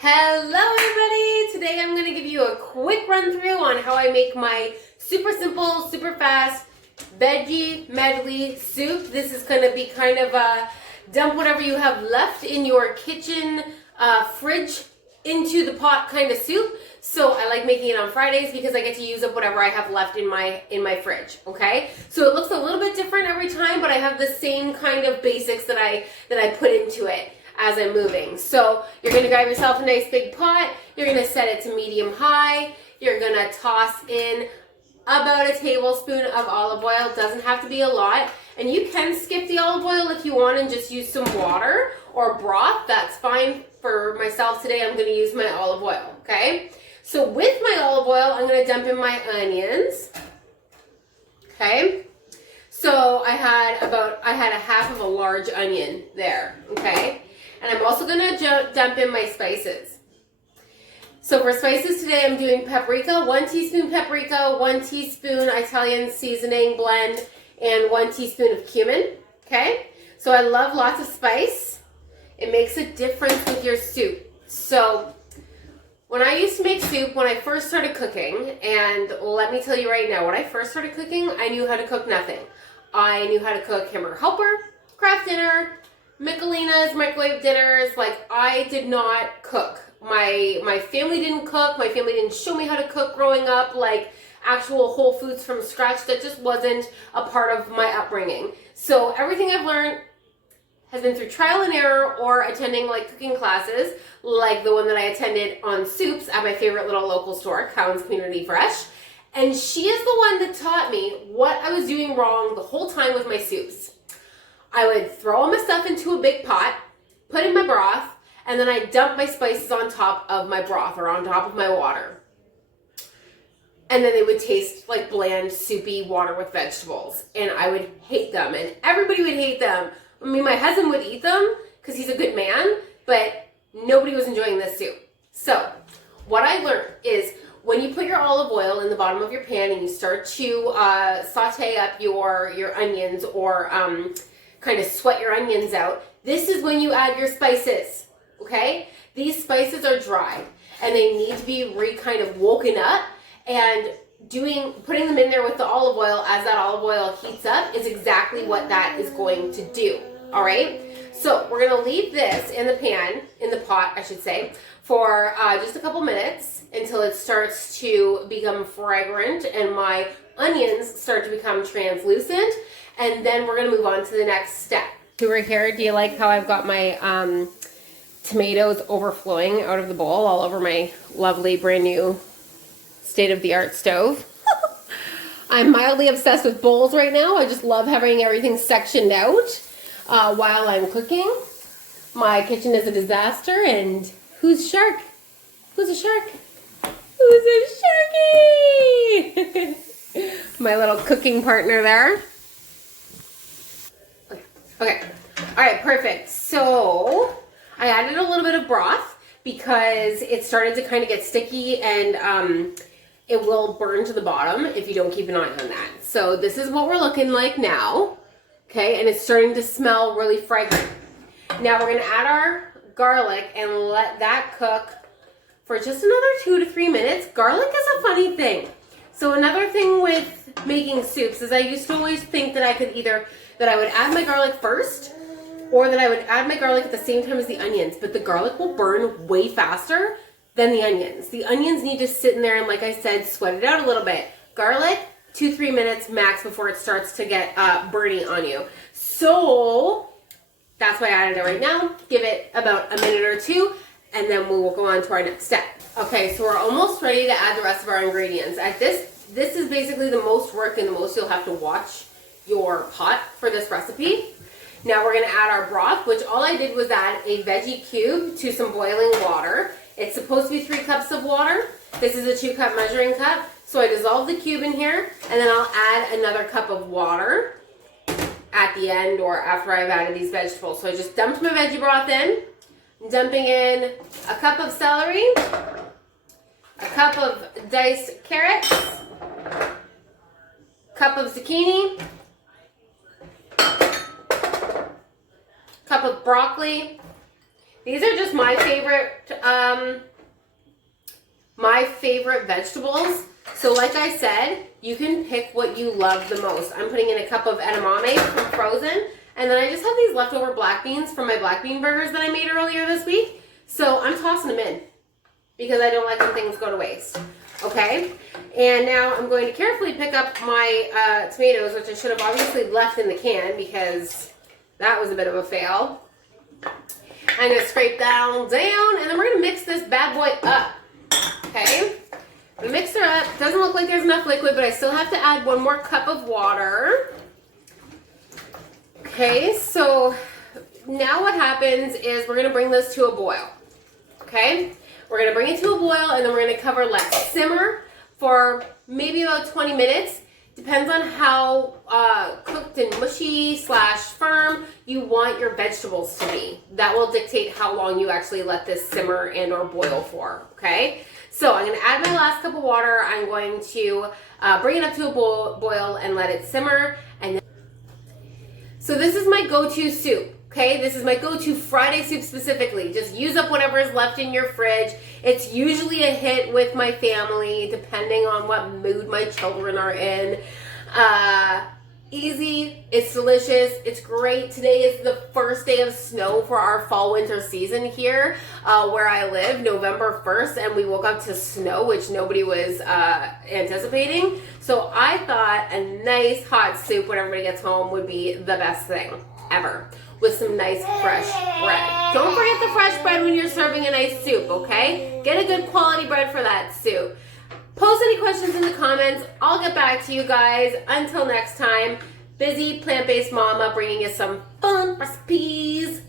Hello everybody! Today I'm going to give you a quick run through on how I make my super simple, super fast veggie medley soup. This is going to be kind of a dump whatever you have left in your kitchen fridge into the pot kind of soup. So I like making it on Fridays because I get to use up whatever I have left in my fridge, okay? So it looks a little bit different every time, but I have the same kind of basics that I put into it as I'm moving. So you're gonna grab yourself a nice big pot, you're gonna set it to medium high, you're gonna toss in about a tablespoon of olive oil. It doesn't have to be a lot, and you can skip the olive oil if you want and just use some water or broth. That's fine. For myself today, I'm gonna use my olive oil, okay? So with my olive oil, I'm gonna dump in my onions, okay? So I had a half of a large onion there, okay? And I'm also gonna dump in my spices. So for spices today, I'm doing paprika, 1 teaspoon paprika, 1 teaspoon Italian seasoning blend, and 1 teaspoon of cumin, okay? So I love lots of spice. It makes a difference with your soup. So when I used to make soup, when I first started cooking, and let me tell you right now, when I first started cooking, I knew how to cook nothing. I knew how to cook hamburger helper, Kraft dinner, Michelinas, microwave dinners. Like, I did not cook. My family didn't cook. My family didn't show me how to cook growing up, like actual whole foods from scratch. That just wasn't a part of my upbringing. So everything I've learned has been through trial and error or attending like cooking classes, like the one that I attended on soups at my favorite little local store, Cowan's Community Fresh. And she is the one that taught me what I was doing wrong the whole time with my soups. I would throw all my stuff into a big pot, put in my broth, and then I'd dump my spices on top of my broth or on top of my water. And then they would taste like bland, soupy water with vegetables. And I would hate them, and everybody would hate them. I mean, my husband would eat them because he's a good man, but nobody was enjoying this soup. So what I learned is when you put your olive oil in the bottom of your pan and you start to saute up your onions or kind of sweat your onions out, this is when you add your spices, okay? These spices are dried and they need to be kind of woken up, and putting them in there with the olive oil as that olive oil heats up is exactly what that is going to do, all right? So we're gonna leave this in the pot, I should say, for just a couple minutes until it starts to become fragrant and my onions start to become translucent, and then we're gonna move on to the next step. Over here, do you like how I've got my tomatoes overflowing out of the bowl all over my lovely brand new state-of-the-art stove? I'm mildly obsessed with bowls right now. I just love having everything sectioned out while I'm cooking. My kitchen is a disaster, and who's shark? Who's a shark? Who's a sharky? My little cooking partner there. Okay. All right, perfect. So I added a little bit of broth because it started to kind of get sticky, and it will burn to the bottom if you don't keep an eye on that. So this is what we're looking like now, okay? And it's starting to smell really fragrant. Now we're gonna add our garlic and let that cook for just another 2 to 3 minutes. Garlic is a funny thing. So another thing with making soups is I used to always think that I would add my garlic first, or that I would add my garlic at the same time as the onions, but the garlic will burn way faster than the onions. The onions need to sit in there and, like I said, sweat it out a little bit. Garlic, 2-3 minutes max before it starts to get burny on you. So that's why I added it right now. Give it about a minute or two, and then we will go on to our next step. Okay, so we're almost ready to add the rest of our ingredients. This is basically the most work and the most you'll have to watch your pot for this recipe. Now we're gonna add our broth, which all I did was add a veggie cube to some boiling water. It's supposed to be 3 cups of water. This is a 2-cup measuring cup. So I dissolve the cube in here, and then I'll add another cup of water at the end or after I've added these vegetables. So I just dumped my veggie broth in. I'm dumping in a cup of celery, a cup of diced carrots, cup of zucchini, cup of broccoli. These are just my favorite vegetables. So like I said, you can pick what you love the most. I'm putting in a cup of edamame from frozen. And then I just have these leftover black beans from my black bean burgers that I made earlier this week. So I'm tossing them in because I don't like when things go to waste. Okay? And now I'm going to carefully pick up my tomatoes, which I should have obviously left in the can because that was a bit of a fail. I'm going to scrape down, and then we're going to mix this bad boy up. Okay? Mix her up. Doesn't look like there's enough liquid, but I still have to add 1 more cup of water. Okay, so now what happens is we're going to bring this to a boil. Okay? We're going to bring it to a boil, and then we're going to let it simmer for maybe about 20 minutes. Depends on how cooked and mushy / firm you want your vegetables to be. That will dictate how long you actually let this simmer and or boil for, okay? So I'm going to add my last cup of water. I'm going to bring it up to a boil and let it simmer. So this is my go-to soup. Okay, this is my go-to Friday soup specifically. Just use up whatever is left in your fridge. It's usually a hit with my family, depending on what mood my children are in. Easy, it's delicious, it's great. Today is the first day of snow for our fall-winter season here where I live, November 1st, and we woke up to snow, which nobody was anticipating. So I thought a nice hot soup when everybody gets home would be the best thing ever, with some nice fresh bread. Don't forget the fresh bread when you're serving a nice soup, okay? Get a good quality bread for that soup. Post any questions in the comments. I'll get back to you guys. Until next time, busy plant-based mama bringing you some fun recipes.